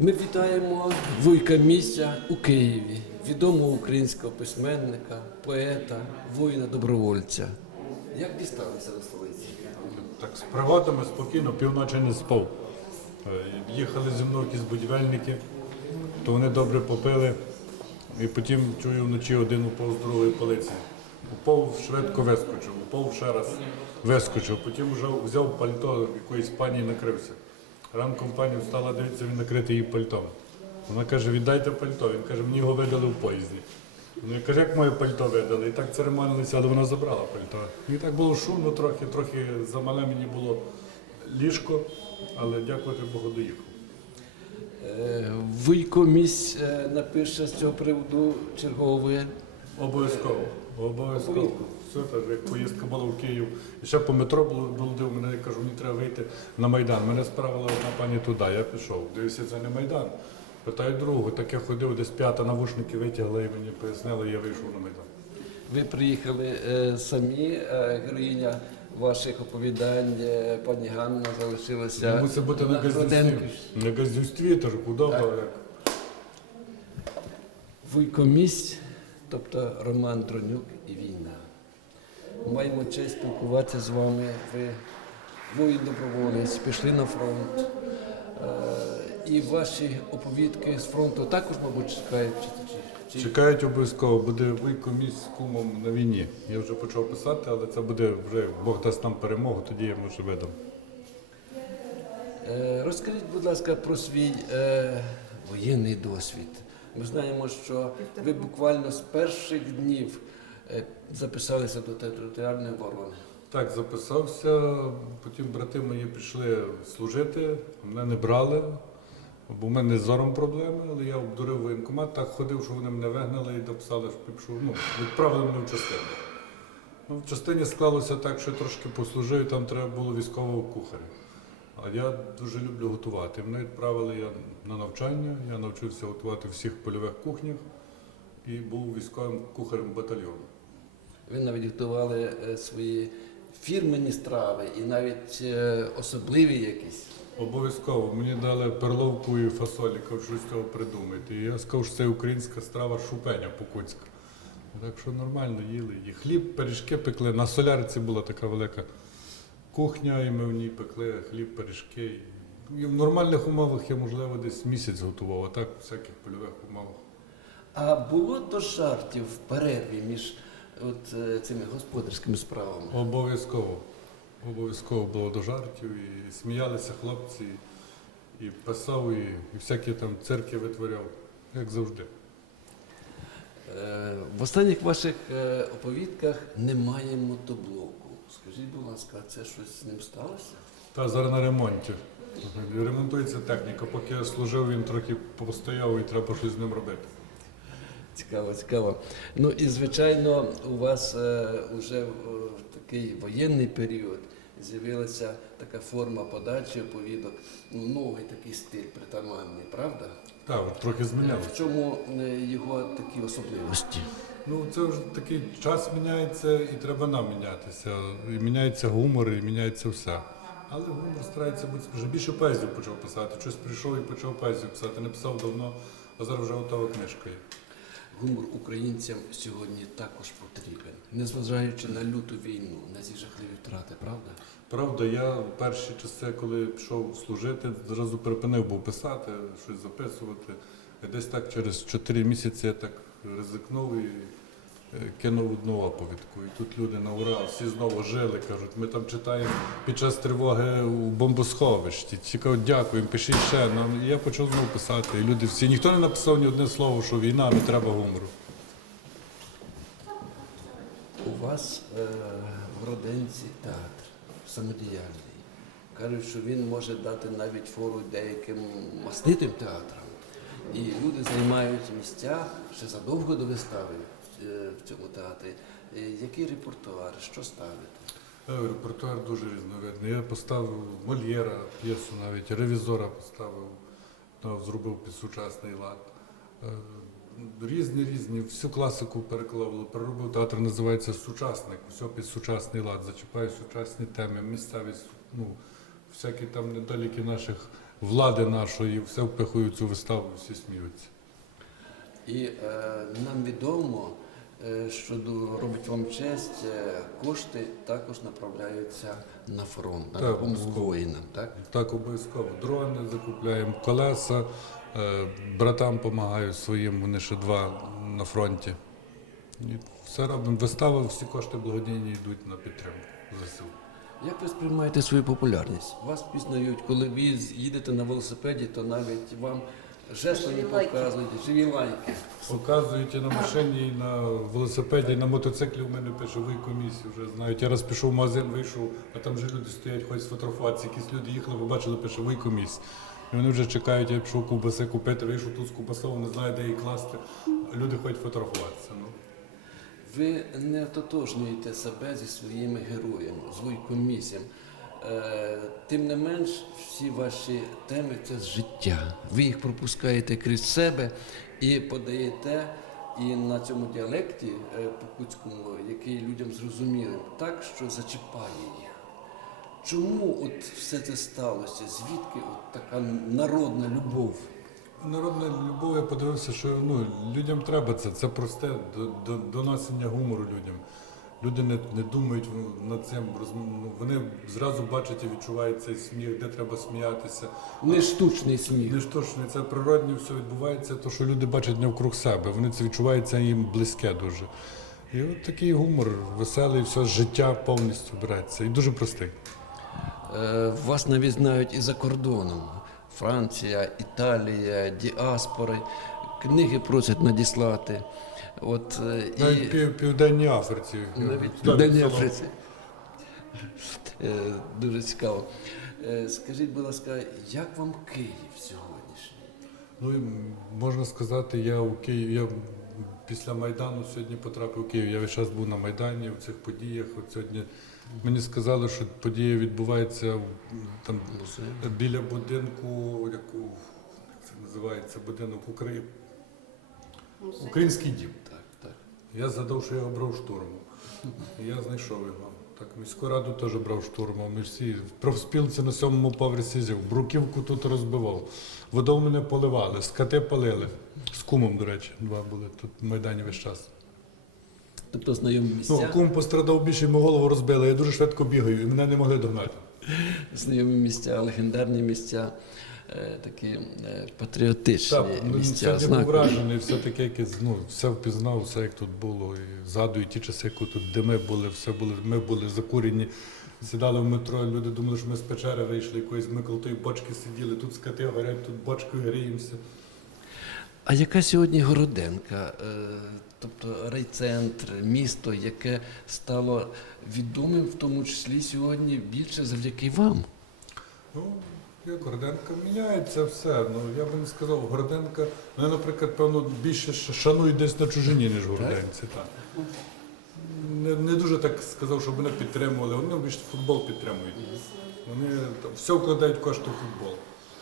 Ми вітаємо Вуйка Місця у Києві, відомого українського письменника, поета, воїна-добровольця. Як дісталися до столиці? Так, з приватами спокійно, півночі не спав. Е, Їхали зі мною якісь будівельники, то вони добре попили. І потім чую вночі один упав з другої полиці. Упав швидко вискочив, упав ще раз вискочив. Потім вже взяв пальто якоїсь пані і накрився. Ранком пані встала, дивиться, він накритий її пальтом. Вона каже, віддайте пальто. Він каже, мені його видали в поїзді. Ну я кажу, як моє пальто видали? І так церемонилися, але вона забрала пальто. І так було шумно трохи, трохи замале мені було ліжко, але дякувати Богу доїхав. Е, Вуйко Місь е, напише з цього приводу чергове. Обов'язково. Обов'язково. Все так, як поїздка була в Київ. І ще по метро було, було див, мене я кажу, мені треба вийти на Майдан. Мене справила одна пані туди, я пішов. Дивився, це не Майдан. Питаю другу, так я ходив, десь п'ята навушники витягла і мені пояснила, і я вийшов на Майдан. Ви приїхали е, самі, е, героїня ваших оповідань, е, пані Ганна залишилася. Мусить бути на газдюстві. На газдюстві, теж куди Так. як. Вуйко Місь, тобто Роман Дронюк і війна. Маємо честь спілкуватися з вами. Ви воїн доброволець, пішли на фронт. Е, І ваші оповідки з фронту також, мабуть, чекають. Чи- Чекають обов'язково, буде вийко місць з кумом на війні. Я вже почав писати, але це буде вже Бог дасть нам перемогу, тоді я може видам. Е, Розкажіть, будь ласка, про свій е, воєнний досвід. Ми знаємо, що ви буквально з перших днів е, записалися до територіальної оборони. Так, записався, потім брати мої пішли служити, мене не брали, бо в мене з зором проблеми, але я обдурив воєнкомат, так ходив, що вони мене вигнали і дописали, що ну, відправили мене в частину. Ну, в частині склалося так, що я трошки послужив, там треба було військового кухаря. А я дуже люблю готувати. Мене відправили я на навчання, я навчився готувати в всіх польових кухнях і був військовим кухарем батальйону. Ви навіть готували е, свої фірмені страви і навіть е, особливі якісь. Обов'язково. Мені дали перловку і фасолі, кажуть, з цього придумати. І я сказав, що це українська страва шупеня покутська. Так що нормально їли. І хліб, пиріжки пекли. На солярці була така велика кухня, і ми в ній пекли хліб, пиріжки. І в нормальних умовах я, можливо, десь місяць готував, а так в всяких польових умовах. А було до жартів в перерві між от, е, цими господарськими справами? Обов'язково. Обов'язково було до жартів, і сміялися хлопці, і писав, і, і всякі там цирки витворяв, як завжди. Е, В останніх ваших е, оповідках немає мотоблоку. Скажіть, будь ласка, це щось з ним сталося? Та зараз на ремонті. Ремонтується техніка. Поки я служив, він трохи постояв і треба щось з ним робити. Цікаво, цікаво. Ну і звичайно, у вас е, уже в такий воєнний період з'явилася така форма подачі оповідок, ну, новий такий стиль притаманний, правда? Так, от трохи Е, змінявся. В чому е, його такі особливості? Ну це вже такий час міняється і треба нам мінятися. І міняється гумор, і міняється все. Але гумор старається бути вже більше поезію почав писати. Щось прийшов і почав поезію писати. Не писав давно, а зараз вже готова книжка є. Гумор українцям сьогодні також потрібен, незважаючи на люту війну, на ці жахливі втрати, правда? Правда, я в перші часи, коли пішов служити, зразу припинив був писати, щось записувати. І десь так через 4 місяці я так ризикнув і е, кинув одну оповідку. І тут люди на ура, всі знову жили, кажуть, ми там читаємо під час тривоги у бомбосховищі. Кажуть, дякуємо, пишіть ще. Нам. І я почав знову писати. І люди всі, ніхто не написав ні одне слово, що війна, не треба гумору. У вас е, в Роденці театр самодіяльний. Кажуть, що він може дати навіть фору деяким маститим театрам. І люди займають місця ще задовго до вистави е, в цьому театрі. Е, Який репертуар, що ставити? Е, Репертуар дуже різновидний. Я поставив Мольєра п'єсу навіть, ревізора поставив, зробив під сучасний лад. Різні різні, всю класику переклав, переробив театр, називається Сучасник, все під сучасний лад, зачіпаю сучасні теми, місцевість, ну, всякі там недоліки наших влади нашої, все впихують цю виставу, всі сміються. І е, нам відомо, е, що робить вам честь, е, кошти також направляються на фронт, на Так, допомогу воїнам, так? Так обов'язково дрони закупляємо, колеса, е, братам допомагаю своїм, вони ще два на фронті. І все робимо. Вистава, всі кошти благодійні йдуть на підтримку ЗСУ. Як ви сприймаєте свою популярність? Вас пізнають, коли ви їдете на велосипеді, то навіть вам жестами показують, живі лайки. Показують і на машині, і на велосипеді, і на мотоциклі у мене пише ви комісію вже знають. Я раз пішов в магазин, вийшов, а там вже люди стоять, хочуть сфотографуватися. Якісь люди їхали, побачили, пише ви комісія. І вони вже чекають, я пішов ковбаси купити, вийшов тут з ковбасою, не знаю, де її класти. Люди хочуть фотографуватися. Ну. Ви не ототожнюєте себе зі своїми героями, з войкомісієм. Е, тим не менш, всі ваші теми це з життя. Ви їх пропускаєте крізь себе і подаєте і на цьому діалекті е, покутському, який людям зрозумілим, так, що зачіпає їх. Чому от все це сталося? Звідки от така народна любов? Народна любов, я подивився, що ну, людям треба це. Це просте до, до, доносення гумору людям. Люди не, не думають над цим, ну, вони зразу бачать і відчувають цей сміх, де треба сміятися. Не штучний сміх. Не штучно, це природне все відбувається, то що люди бачать навкруг себе. Вони це відчувається їм близьке дуже. І от такий гумор, веселий, все життя повністю береться. І дуже простий. Е, Вас навіть знають і за кордоном. Франція, Італія, діаспори. Книги просять надіслати. От, е, Навіть і Південній Африці. навіть в Південній. Африці. Е, Дуже цікаво. Е, Скажіть, будь ласка, як вам Київ сьогоднішній? Ну можна сказати, я у Києві. Я після Майдану сьогодні потрапив у Київ. Я весь час був на Майдані в цих подіях. От сьогодні мені сказали, що подія відбувається там біля будинку, яку як це називається будинок Украї... Український дім. Так, так. Я згадав, що я його брав штурмом. Я знайшов його. Так, міську раду теж брав штурмом. Ми всі в профспілці на сьомому поверсі зів. Бруківку тут розбивав. Водою мене поливали, скати палили. З кумом, до речі, два були тут в Майдані весь час. Тобто знайомі Ну, кум пострадав більше, йому голову розбили. Я дуже швидко бігаю, і мене не могли догнати. знайомі місця, легендарні місця, е, такі е, патріотичні Так, ну, місця. сьогодні був вражений, все таке, яке, ну, все впізнав, все як тут було. І згадую ті часи, коли тут дими були, все були, ми були закурені. Сідали в метро, люди думали, що ми з печери вийшли якоїсь, ми коло тої бочки сиділи, тут скати горять, тут бочкою гріємося. А яка сьогодні Городенка, е, тобто райцентр, місто, яке стало відомим, в тому числі сьогодні більше завдяки вам? Ну, як Городенка міняється все. Ну я би не сказав, Городенка, ну, наприклад, певно, більше ш- шаную десь на чужині, ніж Городенці. Так. Не, не дуже так сказав, щоб мене підтримували. Вони більше футбол підтримують. Вони там, все вкладають кошти в футбол.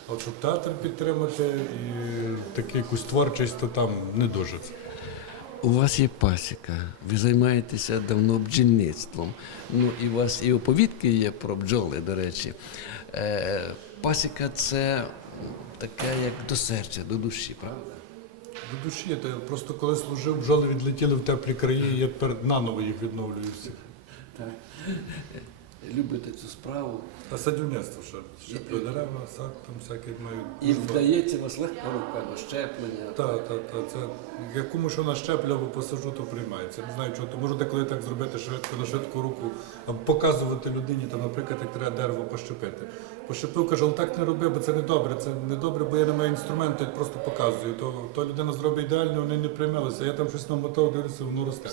А от щоб театр підтримати і таку якусь творчість, то там не дуже це. У вас є пасіка, ви займаєтеся давно бджільництвом. Ну і у вас і оповідки є про бджоли, до речі. Е, пасіка це таке, як до серця, до душі, правда? До душі, я просто коли служив, бджоли відлетіли в теплі краї, я тепер наново їх відновлюю всіх. Так. Любите цю справу. А садівництво ще. Щеплю дерева, сад там всяке маю. І вдається вас легка рука до щеплення. Так, так, так. Це як кому що на щеплю або посажу, то приймається. Не знаю, чого. То можу деколи так зробити швидко на швидку руку, або показувати людині, там, наприклад, як треба дерево пощепити. Пощепив, каже, але так не роби, бо це не добре. Це не добре, бо я не маю інструменту, я просто показую. То, то людина зробить ідеально, вони не приймалися. Я там щось намотав, дивлюся, воно росте.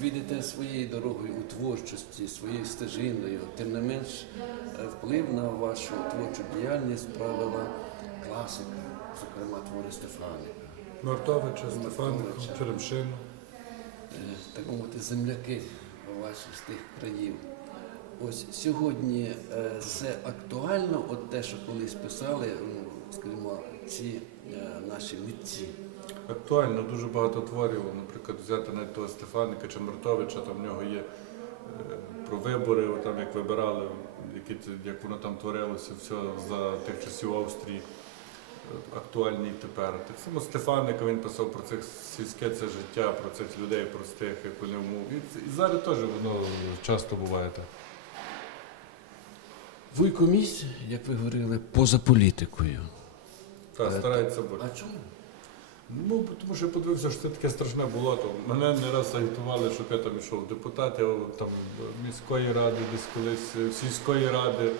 Ви своєю дорогою у творчості, своєю стежиною. Тим не менш, е, вплив на вашу творчу діяльність справила класика, зокрема твори Стефаника. Мартовича, Стефаника. Черемшину. Е, так мовити, земляки ваші з тих країв. Ось сьогодні це актуально, от те, що колись писали, ну, скажімо, ці е, наші митці. Актуально дуже багато творів, наприклад, взяти навіть того Стефаника чи Мартовича, там в нього є е, про вибори, там як вибирали які як воно там творилося, все за тих часів Австрії, е, актуальні і тепер. Так само Стефаника він писав про це сільське це життя, про цих людей простих, як вони вмов. І, зараз теж воно часто буває так. Вуйко місць, як ви говорили, поза політикою. Так, старається бути. А чому? Ну, тому що я подивився, що це таке страшне болото. Мене не раз агітували, щоб я там йшов депутат, я там міської ради, десь колись е, сільської ради,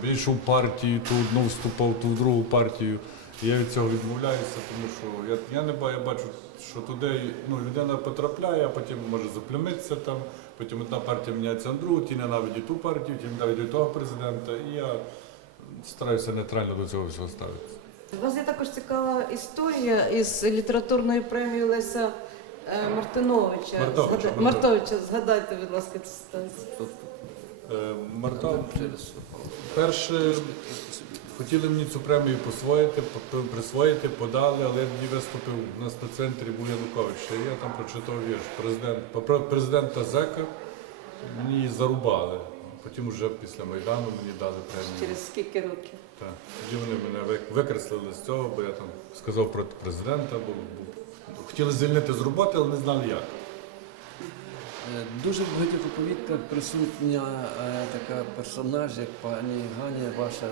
обійшов партію, ту одну вступав, ту в другу партію. І я від цього відмовляюся, тому що я, я не я бачу, що туди ну, людина потрапляє, а потім може заплюмитися там, потім одна партія міняється на другу, ті ненавидять ту партію, ті ненавидять того президента. І я стараюся нейтрально до цього всього ставитися. У вас є також цікава історія із літературною премією Леся е, Мартиновича. Мартовича, Згада- Мартовича. Згадайте, будь ласка, цю ситуацію. Е, Марта, перше хотіли мені цю премію посвоїти, по- присвоїти, подали, але я тоді виступив на центрі був Янукович. І я там прочитав вірш. Президент, президента Зека мені її зарубали. Потім вже після Майдану мені дали премію. Через скільки років? Так. Тоді вони мене викреслили з цього, бо я там сказав проти президента, бо, бо хотіли звільнити з роботи, але не знали як. Е, Дуже в багатьох оповідках присутня е, така персонаж, як пані Ганя, ваша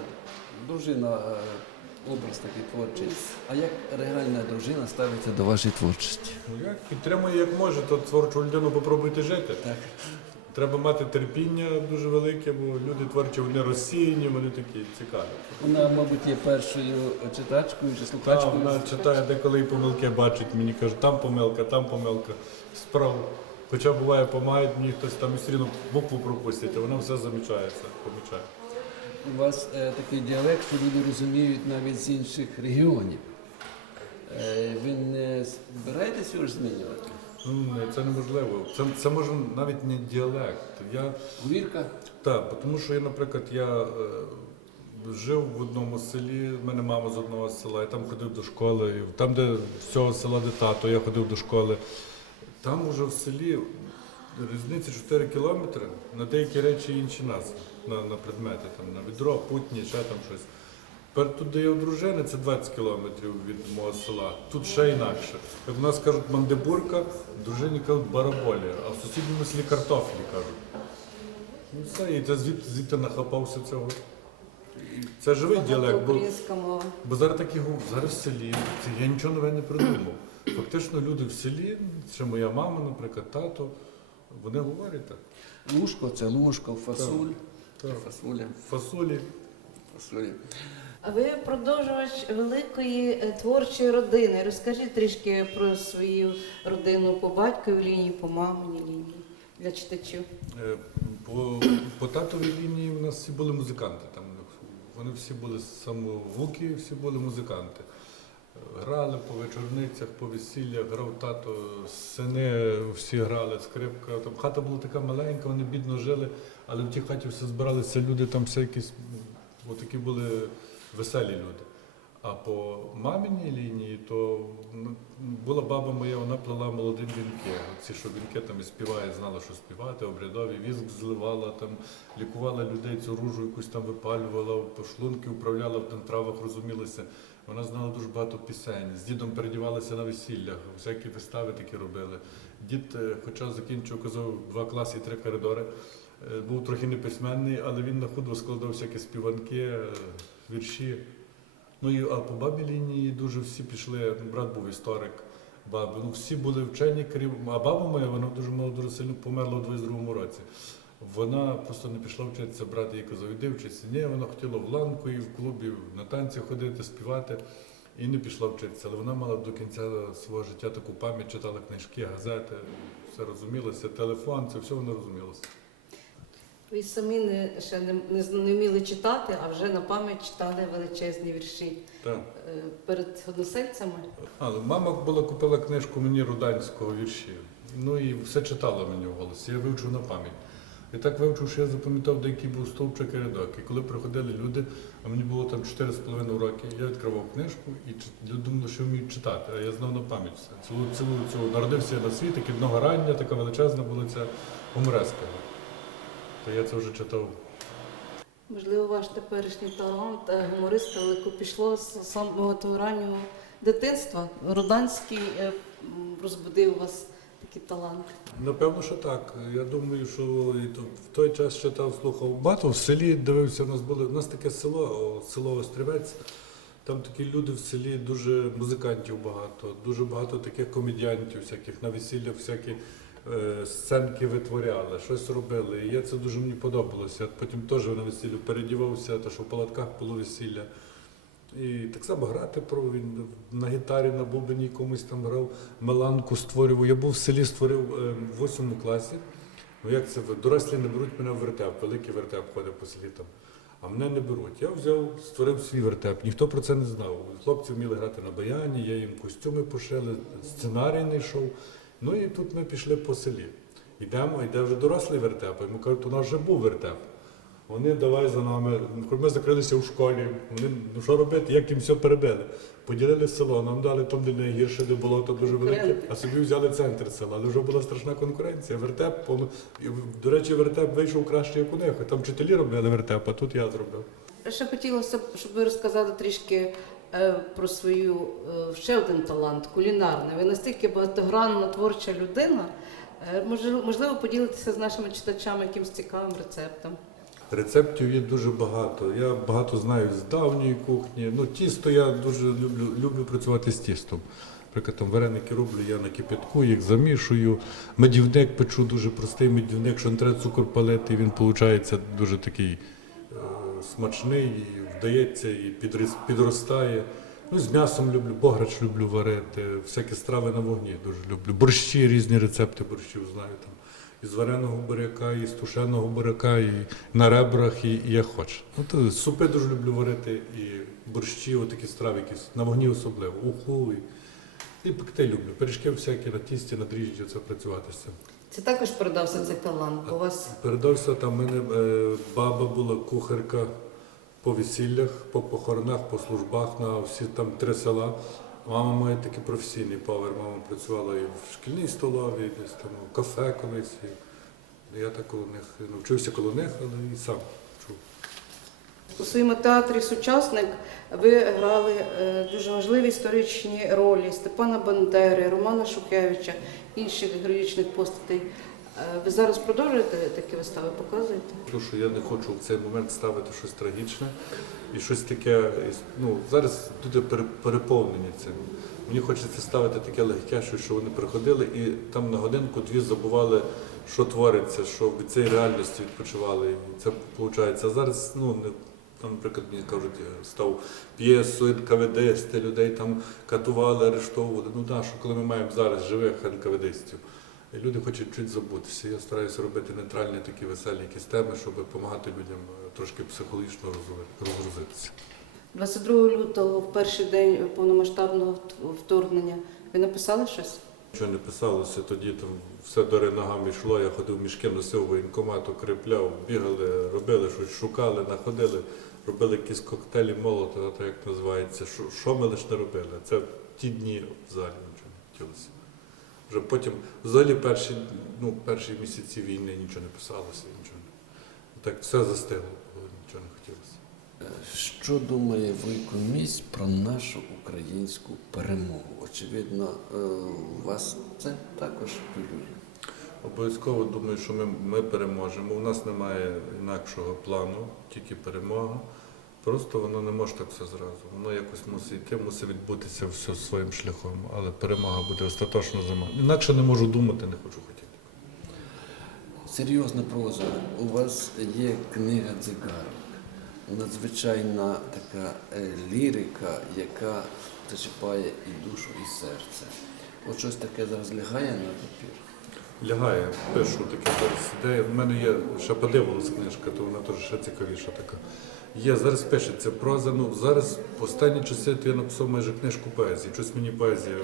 дружина, е, образ такий творчий. А як реальна дружина ставиться до вашої творчості? Ну як підтримує як може, то творчу людину попробуйте жити. Так. Треба мати терпіння дуже велике, бо люди творчі, вони розсіяні, вони такі цікаві. Вона, мабуть, є першою читачкою чи слухачкою. вона читає, деколи і помилки бачить, мені каже, там помилка, там помилка, справа. Хоча буває, допомагають мені хтось там і одно букву пропустять, а вона все замічає, все помічає. У вас е, такий діалект, що люди розуміють навіть з інших регіонів. Е, ви не збираєтесь його ж змінювати? Ну, ні, це неможливо. Це, це може навіть не діалект. Я Говірка? Так, тому що я, наприклад, я е, жив в одному селі, в мене мама з одного села, я там ходив до школи, і там, де з цього села, де тато, я ходив до школи. Там уже в селі різниця 4 кілометри, на деякі речі інші назви, на, на предмети, там, на відро, путні, ще там щось. Тепер тут, де я одружений, це 20 кілометрів від мого села. Тут ще інакше. Як у нас кажуть мандибурка, дружині кажуть бараболі, а в сусідньому селі картофлі кажуть. Ну все, і це звідти, звідти нахапався цього. І Це живий діалект, бо, Українська мова. бо зараз такі гу- зараз в селі. Це я нічого нове не придумав. Фактично люди в селі, ще моя мама, наприклад, тато, вони говорять так. Лужко це лужко, фасуль. Так. Фасуля. Фасолі. Фасуля. А ви продовжувач великої е, творчої родини. Розкажіть трішки про свою родину по батьковій лінії, по маминій лінії для читачів. Е, По, по татовій лінії у нас всі були музиканти. Там вони всі були самовуки, всі були музиканти. Грали по вечорницях, по весіллях, грав тато, сини всі грали, скрипка. Там хата була така маленька, вони бідно жили, але в тій хаті все збиралися люди, там все якісь ну, такі були веселі люди. А по маминій лінії, то була баба моя, вона плела молоді вінки. Ці, що вінки там і співає, знала, що співати, обрядові, віск зливала, там, лікувала людей, цю ружу якусь там випалювала, по шлунки управляла, в травах розумілася. Вона знала дуже багато пісень. З дідом передівалася на весіллях, всякі вистави такі робили. Дід, е, хоча закінчив, казав, два класи і три коридори. е, Був трохи неписьменний, але він на худо складав всякі співанки, е, вірші. Ну і а по бабі лінії дуже всі пішли. ну, Брат був історик баби. Ну всі були вчені, крім а баба моя, вона дуже молоду дуже сильно померла у 22-му році. Вона просто не пішла вчитися, брат їй казав, іди вчитися. Ні, вона хотіла в ланку і в клубі на танці ходити, співати. І не пішла вчитися, але вона мала до кінця свого життя таку пам'ять, читала книжки, газети, все розумілося, телефон, це все вона розумілося. Ви самі не, ще не, не, не вміли читати, а вже на пам'ять читали величезні вірші Так. е, перед односельцями. Але мама була купила книжку мені руданського віршів. Ну і все читала мені в голос. Я вивчив на пам'ять. І так вивчив, що я запам'ятав, де який був стовпчик і рядок. І коли приходили люди, а мені було там 4,5 роки, я відкривав книжку і думали, що вміють читати, а я знав на пам'ять все. Цілу, цілу, цілу народився я на світ, одного рання, така величезна була ця умреска. То я це вже читав Можливо, ваш теперішній талант е, гумориста велико пішло з самого того раннього дитинства. Руданський е, розбудив у вас такий талант. Напевно, що так. Я думаю, що в той час читав, слухав багато в селі дивився. У нас були у нас таке село, село Острівець. Там такі люди в селі, дуже музикантів багато, дуже багато таких комедіантів, всяких на весіллях, всякі сценки витворяли, щось робили. І я це дуже мені подобалося. Потім теж на весіллю передівався, то що в палатках було весілля. І так само грати про він на гітарі, на бубені комусь там грав, меланку створював. Я був в селі, створив е, в восьмому класі. Ну як це? Дорослі не беруть мене в вертеп, великий вертеп ходить по селі там. А мене не беруть. Я взяв, створив свій вертеп. Ніхто про це не знав. Хлопці вміли грати на баяні, я їм костюми пошили, сценарій не йшов. Ну і тут ми пішли по селі. Йдемо, йде вже дорослий вертеп. Йому кажуть, у нас вже був вертеп. Вони давай за нами. Ми закрилися у школі. Вони ну що робити, як їм все перебили. Поділили село, нам дали там, де найгірше, де було то дуже велике, а собі взяли центр села. Але вже була страшна конкуренція. Вертеп, повно- до речі, вертеп вийшов краще, як у них. Там вчителі робили вертеп, а тут я зробив. Ще хотілося б, щоб ви розказали трішки про свою е, ще один талант кулінарний. Ви настільки багатогранна творча людина. Е, можливо, поділитися з нашими читачами якимось цікавим рецептом. Рецептів є дуже багато. Я багато знаю з давньої кухні. Ну, тісто я дуже люблю, люблю працювати з тістом. Наприклад, там вареники роблю я на кипятку, їх замішую. Медівник печу дуже простий медівник, що не треба цукор палити, він виходить дуже такий е, смачний, і вдається і підростає. Ну, з м'ясом люблю, бограч люблю варити, всякі страви на вогні дуже люблю. Борщі, різні рецепти борщів знаю там. Із вареного буряка, і з тушеного буряка, і на ребрах, і, і як хочеш. Ну, то супи дуже люблю варити, і борщі, отакі страви, якісь на вогні особливо, уху. І, і пекти люблю. Пиріжки всякі на тісті, на дріжджі, це працювати з цим. Це також передався цей талант. У вас Передався там в мене е, баба була кухарка по весіллях, по похоронах, по службах на всі там три села. Мама має такий професійний павер. Мама працювала і в шкільній столові, і десь там в кафе колись. Я так коло них навчився коло них, але і сам чув. У своєму театрі сучасник ви грали е, дуже важливі історичні ролі Степана Бандери, Романа Шухевича, інших героїчних постатей. Е, Ви зараз продовжуєте такі вистави, показуєте? Тому що я не хочу в цей момент ставити щось трагічне і щось таке. Ну зараз люди пере- переповнені цим. Мені хочеться ставити таке легке, що вони приходили і там на годинку-дві забували, що твориться, що від цієї реальності відпочивали. Це виходить. Зараз, ну не там, наприклад, мені кажуть, став п'єсу, НКВДсти, людей там катували, арештовували. Ну так, що коли ми маємо зараз живих НКВДстів. І люди хочуть чуть забутися. Я стараюся робити нейтральні такі веселі якісь теми, щоб допомагати людям е, трошки психологічно розгру- розгрузитися. 22 лютого, в перший день повномасштабного вторгнення, ви написали щось? Нічого не писалося, тоді там все дори ногами йшло, я ходив мішки, носив воєнкомат, укріпляв, бігали, робили щось, шукали, знаходили, робили якісь коктейлі молотова, так як називається. Що, що ми лише не робили? Це в ті дні взагалі нічого не хотілося. Вже потім, взагалі перші, ну, перші місяці війни нічого не писалося, нічого не. Так все застигло, нічого не хотілося. Що думає Вуйко Місь про нашу українську перемогу? Очевидно, е, вас це також хвилює. Обов'язково думаю, що ми, ми переможемо. У нас немає інакшого плану, тільки перемога. Просто воно не може так все зразу. Воно якось мусить йти, мусить відбутися все своїм шляхом. Але перемога буде остаточно за. Інакше не можу думати, не хочу хотіти. Серйозна проза. У вас є книга дзигарок. Надзвичайна така е, лірика, яка зачіпає і душу, і серце. От щось таке зараз лягає на папір. Лягає, пишу таке зараз ідея. В мене є ще подивилась книжка, то вона теж ще цікавіша така. Є, зараз пишеться проза. Ну зараз в останні часи я написав майже книжку поезії. Щось мені поезія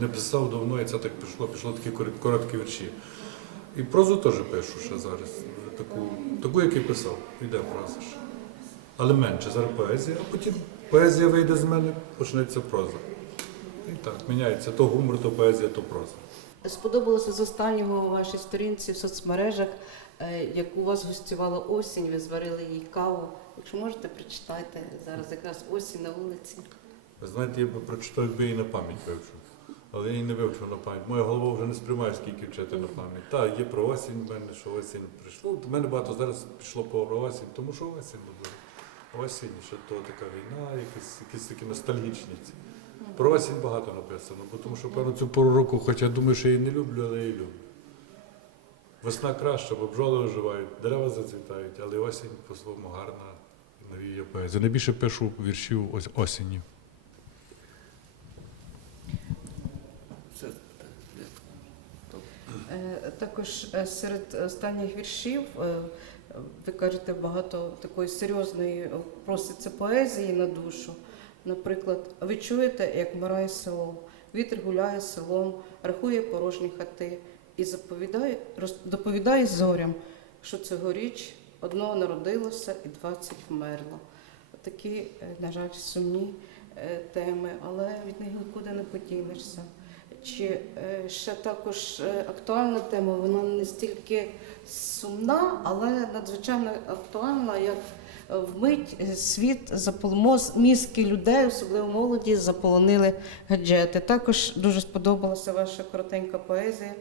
не писав давно, і це так пішло, пішло такі короткі вірші. І прозу теж пишу ще зараз. Таку, таку, як і писав. Йде проза ще. Але менше. Зараз поезія, а потім поезія вийде з мене, почнеться проза. І так, міняється то гумор, то поезія, то проза. Сподобалося з останнього у вашій сторінці в соцмережах, е, як у вас гостювала осінь, ви зварили їй каву. Якщо можете, прочитайте зараз якраз осінь на вулиці. Ви знаєте, я би прочитав, якби її на пам'ять вивчив. Але я її не вивчив на пам'ять. Моя голова вже не сприймає, скільки вчити на пам'ять. Так, є про осінь в мене, що осінь прийшло. До мене багато зараз пішло про осінь, тому що осінь буде. Осінь, що то така війна, якісь, якісь такі ностальгічні. ці. Про осінь багато написано, бо тому що певно цю пору року, хоча я думаю, що я її не люблю, але я її люблю. Весна краща, бо бджоли оживають, дерева зацвітають, але осінь по-своєму гарна і навіює поезію. Найбільше пишу віршів. Все. Е, Також е, серед останніх віршів е, ви кажете багато такої серйозної проситься поезії на душу. Наприклад, ви чуєте, як мирає село, вітер гуляє селом, рахує порожні хати і заповідає, доповідає зорям, що цьогоріч одного народилося і двадцять вмерло. Такі, е, на жаль, сумні е, теми, але від них нікуди не подінешся. Чи е, ще також актуальна тема, вона не стільки сумна, але надзвичайно актуальна, як вмить світ заполонив, мізки людей, особливо молоді, заполонили гаджети. Також дуже сподобалася ваша коротенька поезія.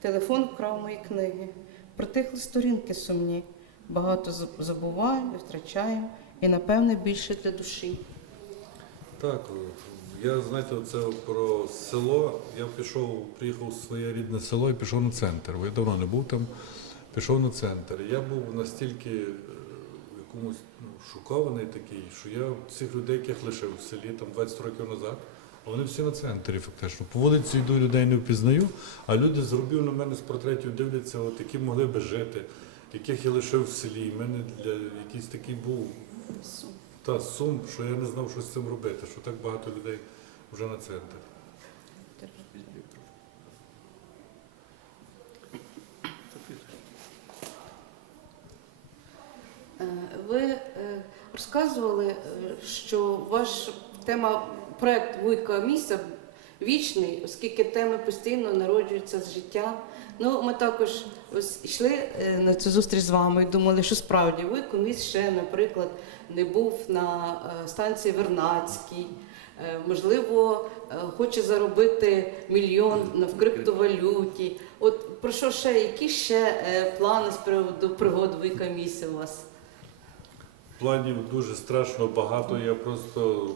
Телефон вкрав мої книги. Притихли сторінки сумні. Багато забуваємо і втрачаємо, і напевне більше для душі. Так, я знаєте, це про село. Я пішов, приїхав в своє рідне село і пішов на центр. Я давно не був там, пішов на центр. Я був настільки в ну, шокований такий, що я цих людей, яких лишив в селі там 20 років назад, а вони всі на центрі фактично. По вулиці йду, людей не впізнаю, а люди з рубів на мене з портретів дивляться, от, які могли би жити, яких я лишив в селі. У мене для якийсь такий був та сум, що я не знав, що з цим робити, що так багато людей вже на центр. Е, Ви е, розказували, е, що ваш тема проект Вуйка місця вічний, оскільки теми постійно народжуються з життя. Ну, ми також ось йшли е, на цю зустріч з вами і думали, що справді Вуйко міст ще, наприклад, не був на станції Вернадській. Е, Можливо, хоче заробити мільйон в криптовалюті. От про що ще, які ще плани з приводу пригод Вуйка місця у вас? Планів дуже страшно багато, я просто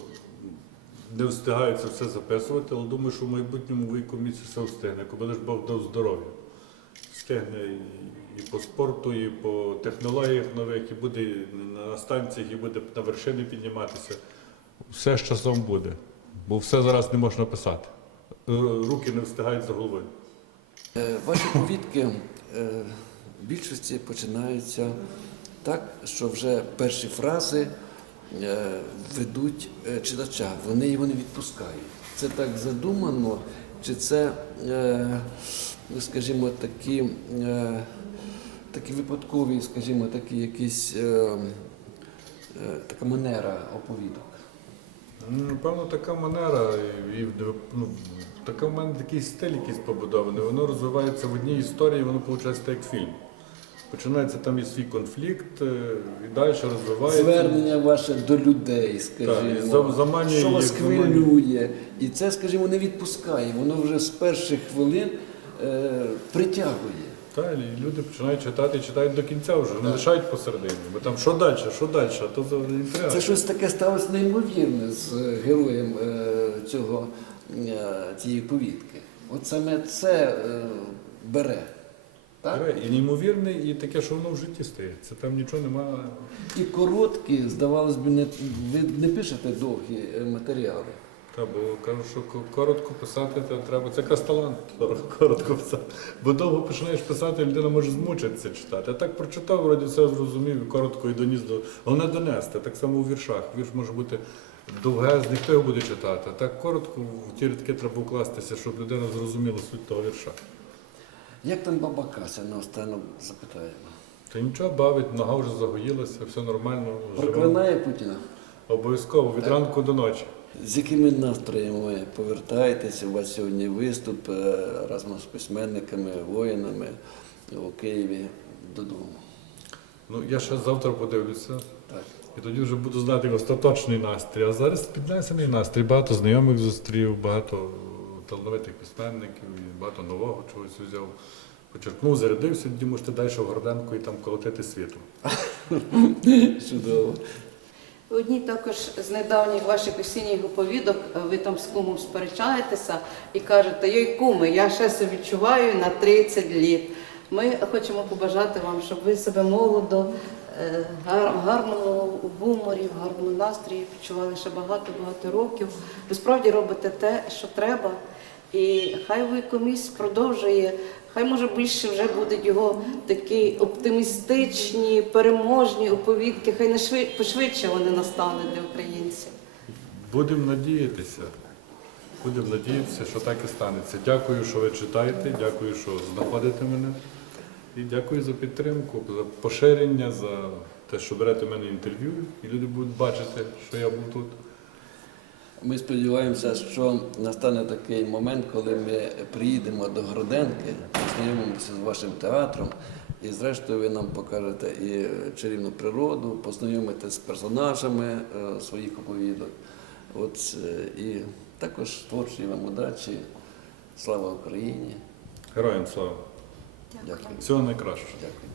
не встигаю це все записувати, але думаю, що в майбутньому віку місяць все встигне, коли лиш Бог дав здоров'я. Встигне і, і по спорту, і по технологіях нових, і буде на станціях, і буде на вершини підніматися. Все з часом буде, бо все зараз не можна писати. Е, Руки не встигають за головою. Е, Ваші повідки е, в більшості починаються так, що вже перші фрази е, ведуть е, читача, вони його не відпускають. Це так задумано, чи це, е, ну, скажімо, такі, такі випадкові, скажімо, такі якісь така манера оповідок. Ну, Напевно, така манера, і, ну, така в мене такий стиль якийсь побудований. Воно розвивається в одній історії, воно виходить як фільм. Починається там і свій конфлікт, е, і далі розвивається. Звернення ваше до людей, Так, скажімо, і що вас хвилює. І це, скажімо, не відпускає. Воно вже з перших хвилин е, притягує. Та, і люди починають читати і читають до кінця вже, не лишають посередині. Бо там що далі, що далі, а то не. Це щось таке сталося неймовірне з е, героєм е, цього, е, цієї повідки. От саме це е, бере. Так? І неймовірний, і таке, що воно в житті стається. Там нічого немає. І короткі, здавалось би, не, ви не пишете довгі е, матеріали. Та, бо кажу, що коротко писати то треба. Це якраз талант коротко писати. Бо довго починаєш писати, людина може змучитися читати. А так прочитав, вроді все зрозумів, і коротко і доніс до. Головне донести. Так само у віршах. Вірш може бути довгезний, хто його буде читати. А так коротко в ті рядки треба вкластися, щоб людина зрозуміла суть того вірша. Як там баба Кася наостанок запитаємо? Та нічого бавить, нога вже загоїлася, все нормально. Проклинає Путіна? Обов'язково від Так. ранку до ночі. З якими настроями ви повертаєтеся? У вас сьогодні виступ е, разом з письменниками, воїнами у Києві додому. Ну, я ще завтра подивлюся. Так. І тоді вже буду знати остаточний настрій. А зараз піднесений настрій. Багато знайомих зустрів, багато талановитих письменників, і багато нового чогось взяв. Почерпнув, зарядився, тоді можете далі в Горденку і там колотити світу. Чудово. В одній також з недавніх ваших осінніх оповідок е, ви там з кумом сперечаєтеся і кажете, йой куми, я ще себе відчуваю на 30 літ. Ми хочемо побажати вам, щоб ви себе молодо, е, гар- гарному гуморі, в гарному настрої відчували ще багато-багато років. Ви справді робите те, що треба. І хай ви комісь продовжує, хай може більше вже будуть його такі оптимістичні, переможні оповідки, хай не швид- пошвидше вони настануть для українців. Будемо надіятися. Будемо надіятися, що так і станеться. Дякую, що ви читаєте, дякую, що знаходите мене. І дякую за підтримку, за поширення, за те, що берете мене інтерв'ю, і люди будуть бачити, що я був тут. Ми сподіваємося, що настане такий момент, коли ми приїдемо до Гроденки, познайомимося з вашим театром, і зрештою ви нам покажете і чарівну природу, познайомите з персонажами е, своїх оповідок. От, е, і також творчої вам удачі. Слава Україні! Героям слава! Дякую. Всього найкращого! Дякую.